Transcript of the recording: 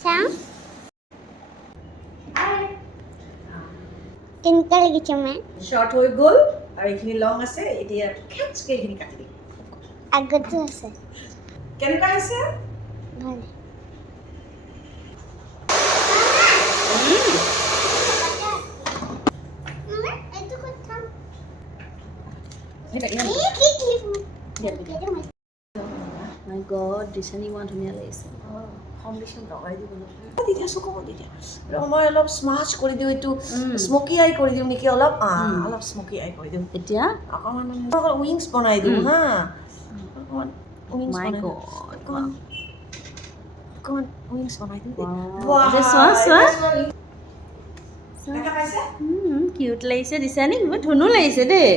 Sao? কেনেকুৱা লাগিছে মা শৰ্ট হৈ গ'ল আৰু এইখিনি লং আছে এতিয়া খেচকে এইখিনি কাটি দিম আগতো আছে কেনেকুৱা হৈছে ভালে My God, Dishani ইমান ধুনীয়া লাগিছে। ফাউণ্ডেশ্যন লগাই দিব তেতিয়া চকু তেতিয়া মই অলপ স্মাচ কৰি দিওঁ এইটো স্মকি আই কৰি দিওঁ নেকি অলপ অলপ স্মকি আই কৰি দিওঁ এতিয়া অকণমান উইংছ বনাই দিওঁ হা অকণমান উইংছ My বনাই দিওঁ God, অকণমান উইংছ বনাই দিওঁ এতিয়া চোৱা চোৱা দেখা পাইছে কিউট লাগিছে দিছানি বহুত ধুনু লাগিছে দেই